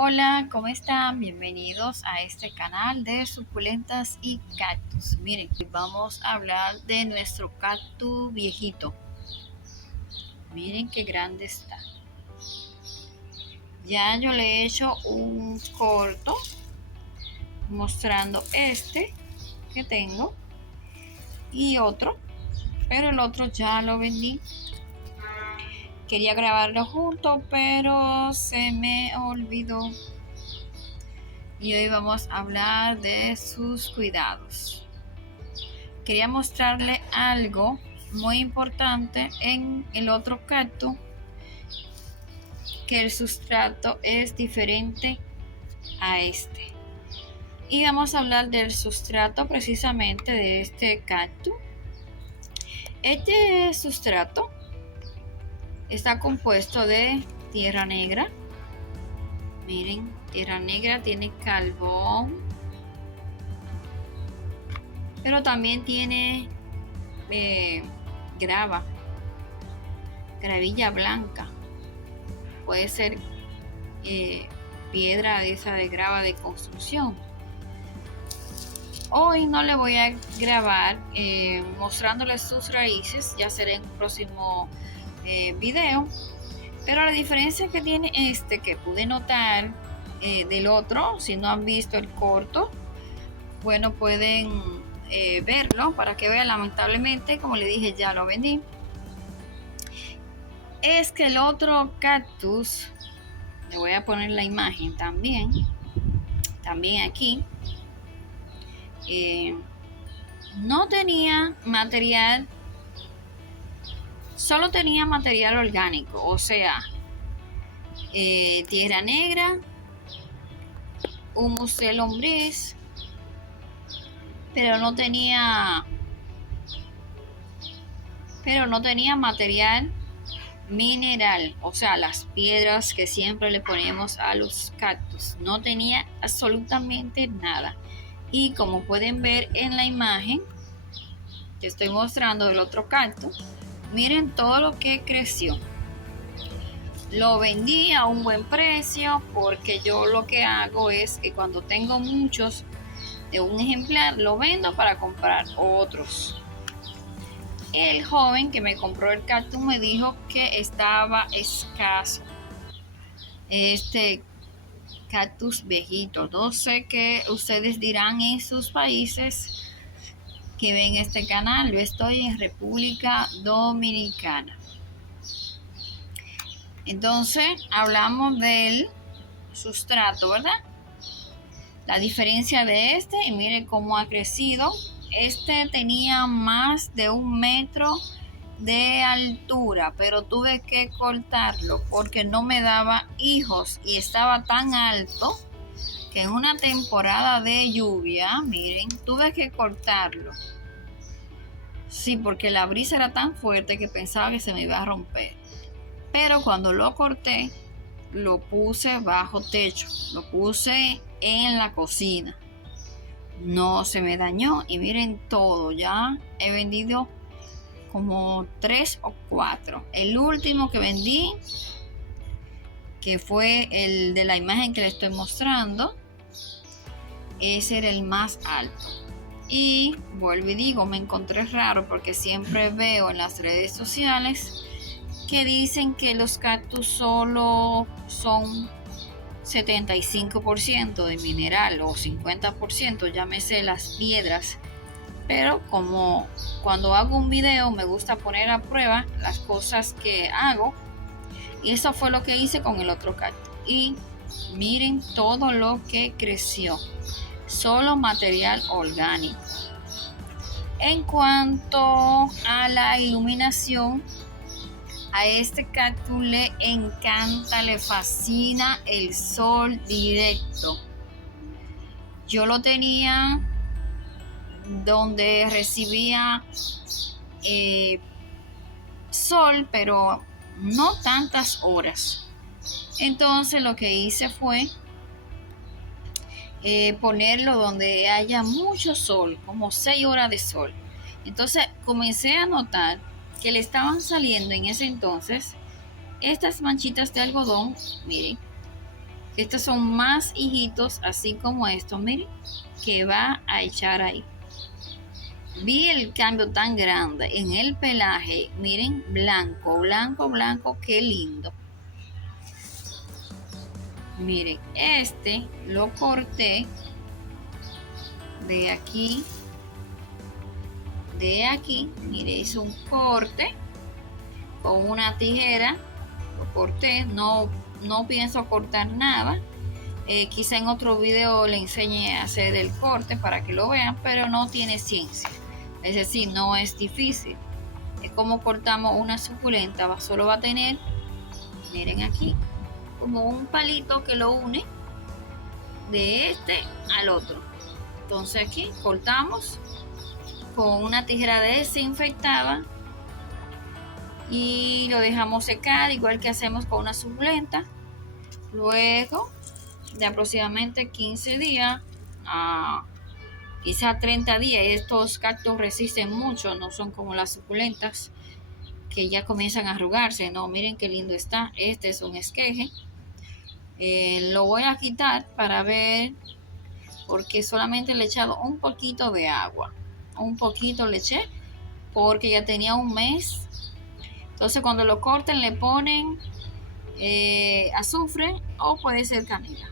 Hola, ¿cómo están? Bienvenidos a este canal de suculentas y cactus. Miren, hoy vamos a hablar de nuestro cactus viejito. Miren qué grande está. Ya yo le he hecho un corto mostrando este que tengo y otro, pero el otro ya lo vendí. Quería grabarlo junto, pero se me olvidó. Y hoy vamos a hablar de sus cuidados. Quería mostrarle algo muy importante en el otro cactus, que el sustrato es diferente a este. Y vamos a hablar del sustrato precisamente de este cactus. Este sustrato está compuesto de tierra negra. Miren, tierra negra tiene carbón, pero también tiene grava, gravilla blanca. Puede ser piedra de esa de grava de construcción. Hoy no le voy a grabar mostrándoles sus raíces, ya será en un próximo video, pero la diferencia que tiene este, que pude notar del otro, si no han visto el corto, bueno, pueden verlo para que vean. Lamentablemente, como le dije, ya lo vendí. Es que el otro cactus, le voy a poner la imagen también aquí, no tenía material, solo tenía material orgánico, o sea, tierra negra, humus de lombriz, pero no tenía material mineral, o sea, las piedras que siempre le ponemos a los cactus. No tenía absolutamente nada. Y como pueden ver en la imagen que estoy mostrando del otro cactus, miren todo lo que creció. Lo vendí a un buen precio porque yo lo que hago es que cuando tengo muchos de un ejemplar, lo vendo para comprar otros. El joven que me compró el cactus me dijo que estaba escaso este cactus viejito. No sé qué ustedes dirán en sus países que ven este canal. Yo estoy en República Dominicana. Entonces hablamos del sustrato, ¿verdad? La diferencia de este, y miren cómo ha crecido. Este tenía más de 1 metro de altura, pero tuve que cortarlo porque no me daba hijos y estaba tan alto que en una temporada de lluvia, miren, tuve que cortarlo. Sí, porque la brisa era tan fuerte que pensaba que se me iba a romper. Pero cuando lo corté, lo puse bajo techo, lo puse en la cocina. No se me dañó y miren todo, ya he vendido como 3 o 4. El último que vendí, que fue el de la imagen que les estoy mostrando, ese era el más alto. Y vuelvo y digo, me encontré raro porque siempre veo en las redes sociales que dicen que los cactus solo son 75% de mineral o 50%, llámese las piedras. Pero como cuando hago un video me gusta poner a prueba las cosas que hago, y eso fue lo que hice con el otro cactus. Y miren todo lo que creció, solo material orgánico. En cuanto a la iluminación, a este cactus le encanta, le fascina el sol directo. Yo lo tenía donde recibía sol, pero no tantas horas. Entonces lo que hice fue ponerlo donde haya mucho sol, como 6 horas de sol. Entonces comencé a notar que le estaban saliendo en ese entonces estas manchitas de algodón, miren, Estos son más hijitos, así como estos, miren, que va a echar ahí. Vi el cambio tan grande en el pelaje, miren, blanco, blanco, blanco, qué lindo. Miren, este lo corté de aquí, mire, hice un corte con una tijera, lo corté, no pienso cortar nada. Quizá en otro video le enseñe a hacer el corte para que lo vean, pero no tiene ciencia, es decir, no es difícil. Es como cortamos una suculenta, solo va a tener, miren aquí, como un palito que lo une de este al otro. Entonces aquí cortamos con una tijera desinfectada y lo dejamos secar igual que hacemos con una suculenta. Luego de aproximadamente 15 días a quizá 30 días, estos cactus resisten mucho, no son como las suculentas que ya comienzan a arrugarse. No, miren qué lindo está. Este es un esqueje. Lo voy a quitar para ver, porque solamente le he echado un poquito de agua, un poquito le eché porque ya tenía un mes. Entonces cuando lo corten le ponen azufre o puede ser canela.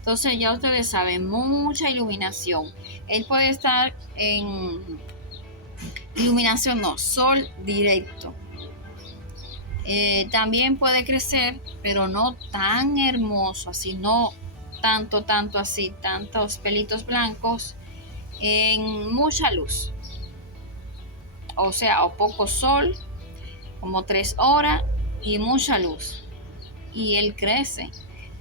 Entonces ya ustedes saben, mucha iluminación. Él puede estar en iluminación, no, sol directo. También puede crecer, pero no tan hermoso, así, no tanto así, tantos pelitos blancos, en mucha luz. O sea, o poco sol, como 3 horas y mucha luz. Y él crece,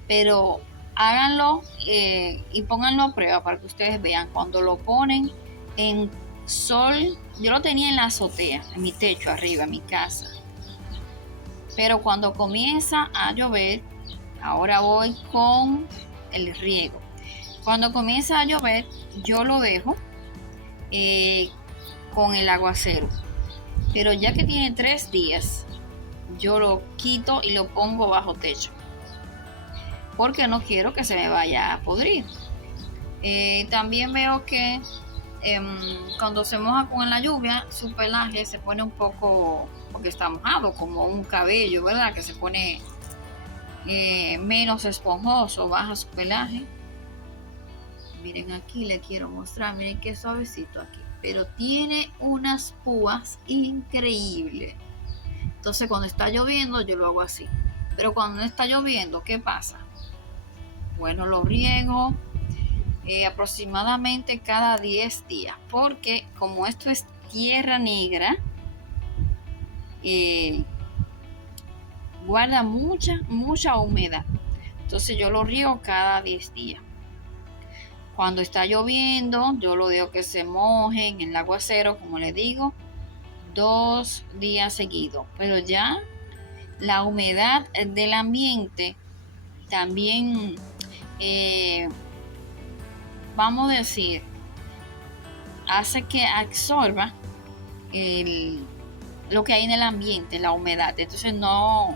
pero háganlo y pónganlo a prueba para que ustedes vean. Cuando lo ponen en sol, yo lo tenía en la azotea, en mi techo arriba, en mi casa. Pero cuando comienza a llover, ahora voy con el riego. Cuando comienza a llover, yo lo dejo con el aguacero. Pero ya que tiene 3 días, yo lo quito y lo pongo bajo techo, porque no quiero que se me vaya a podrir. También veo que cuando se moja con la lluvia, su pelaje se pone un poco, porque está mojado, como un cabello, ¿verdad? Que se pone menos esponjoso, baja su pelaje. Miren aquí, le quiero mostrar, miren qué suavecito aquí, pero tiene unas púas increíbles. Entonces cuando está lloviendo yo lo hago así, pero cuando no está lloviendo, ¿qué pasa? Bueno, lo riego aproximadamente cada 10 días, porque como esto es tierra negra, guarda mucha humedad. Entonces yo lo riego cada 10 días. Cuando está lloviendo, yo lo dejo que se moje en el aguacero, como les digo, 2 días seguidos. Pero ya la humedad del ambiente también, vamos a decir, hace que absorba lo que hay en el ambiente, la humedad. Entonces no,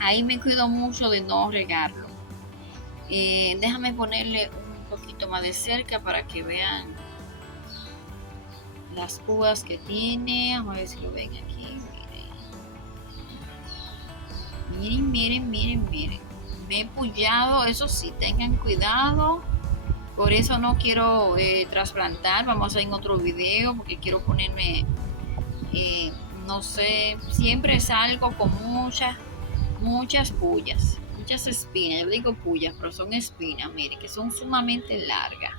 ahí me cuido mucho de no regarlo. Déjame ponerle un poquito más de cerca para que vean las púas que tiene. Vamos a ver si lo ven aquí. Miren. Me he pullado, eso sí, tengan cuidado. Por eso no quiero trasplantar. Vamos a hacer en otro video porque quiero ponerme, no sé, siempre salgo con muchas pullas, muchas espinas. Yo digo pullas, pero son espinas, miren, que son sumamente largas.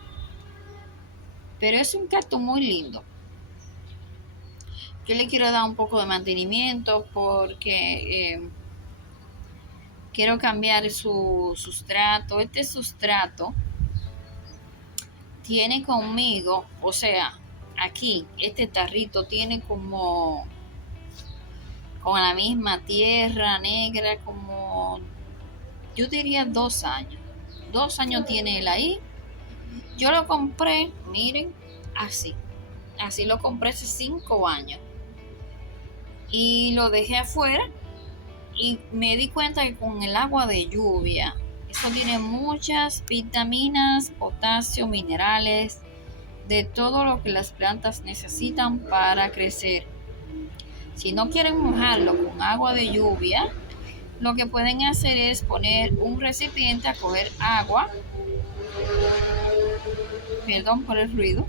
Pero es un cactus muy lindo. Yo le quiero dar un poco de mantenimiento porque quiero cambiar su sustrato. Este sustrato tiene conmigo, o sea, aquí, este tarrito tiene como con la misma tierra negra, como yo diría 2 años. 2 años tiene él ahí. Yo lo compré, miren, así lo compré hace 5 años. Y lo dejé afuera y me di cuenta que con el agua de lluvia Esto tiene muchas vitaminas, potasio, minerales, de todo lo que las plantas necesitan para crecer. Si no quieren mojarlo con agua de lluvia, lo que pueden hacer es poner un recipiente a coger agua. Perdón por el ruido,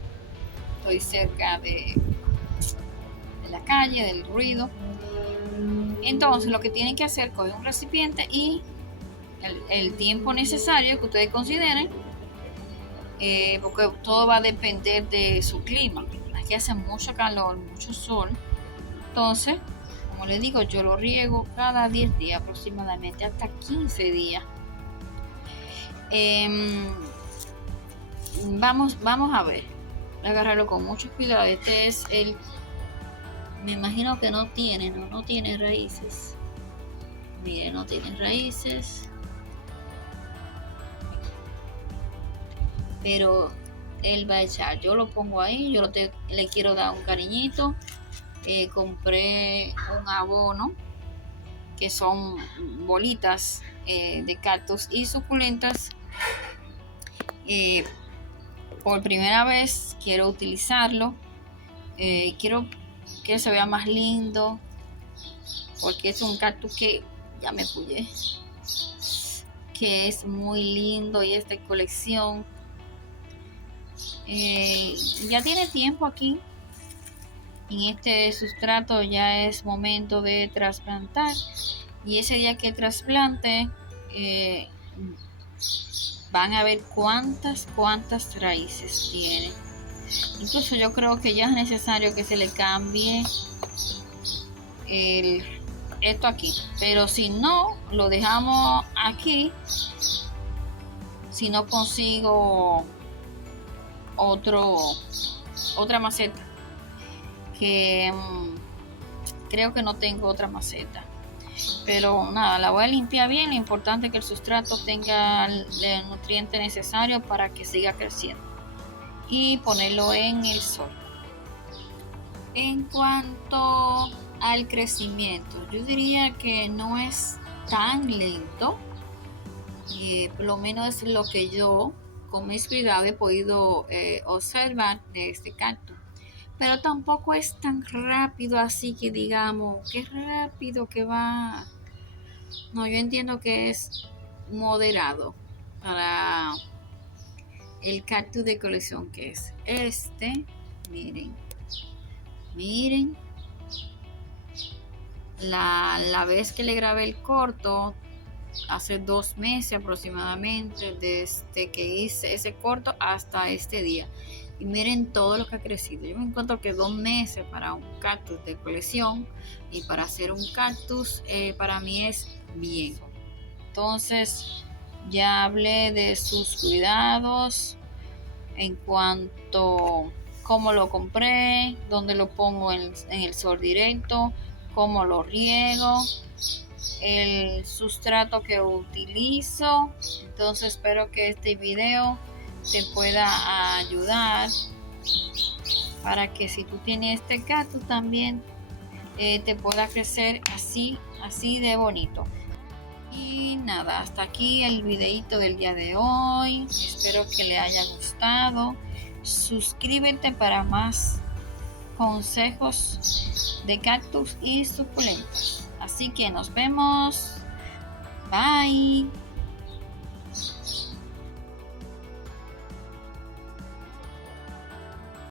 estoy cerca de la calle, del ruido. Entonces lo que tienen que hacer es coger un recipiente y el tiempo necesario que ustedes consideren, porque todo va a depender de su clima. Aquí hace mucho calor, mucho sol. Entonces, como les digo, yo lo riego cada 10 días aproximadamente, hasta 15 días. Vamos a ver. Voy a agarrarlo con mucho cuidado. Este es el... Me imagino que no tiene raíces. Miren, no tiene raíces. Pero él va a echar. Yo lo pongo ahí. Yo le quiero dar un cariñito. Compré un abono, que son bolitas de cactus y suculentas. Por primera vez quiero utilizarlo. Quiero que se vea más lindo, porque es un cactus que ya me puyé, que es muy lindo y es de colección. Ya tiene tiempo aquí en este sustrato. Ya es momento de trasplantar, y ese día que trasplante van a ver cuántas raíces tiene. Incluso yo creo que ya es necesario que se le cambie esto aquí, pero si no, lo dejamos aquí. Si no consigo otra maceta, que creo que no tengo otra maceta, pero nada, la voy a limpiar bien. Lo importante es que el sustrato tenga el nutriente necesario para que siga creciendo, y ponerlo en el sol. En cuanto al crecimiento, yo diría que no es tan lento, por lo menos es lo que yo con mis cuidados he podido observar de este cactus, pero tampoco es tan rápido así que digamos qué rápido que va. No, yo entiendo que es moderado para el cactus de colección que es este. Miren, la vez que le grabé el corto, hace 2 meses aproximadamente, desde que hice ese corto hasta este día, y miren todo lo que ha crecido. Yo me encuentro que 2 meses para un cactus de colección y para hacer un cactus, para mí es bien. Entonces ya hablé de sus cuidados en cuanto cómo lo compré, dónde lo pongo en el sol directo, cómo lo riego, el sustrato que utilizo. Entonces espero que este video te pueda ayudar para que si tú tienes este cactus también te pueda crecer así de bonito. Y nada, hasta aquí el videito del día de hoy. Espero que le haya gustado. Suscríbete para más consejos de cactus y suculentas. Así que nos vemos. Bye.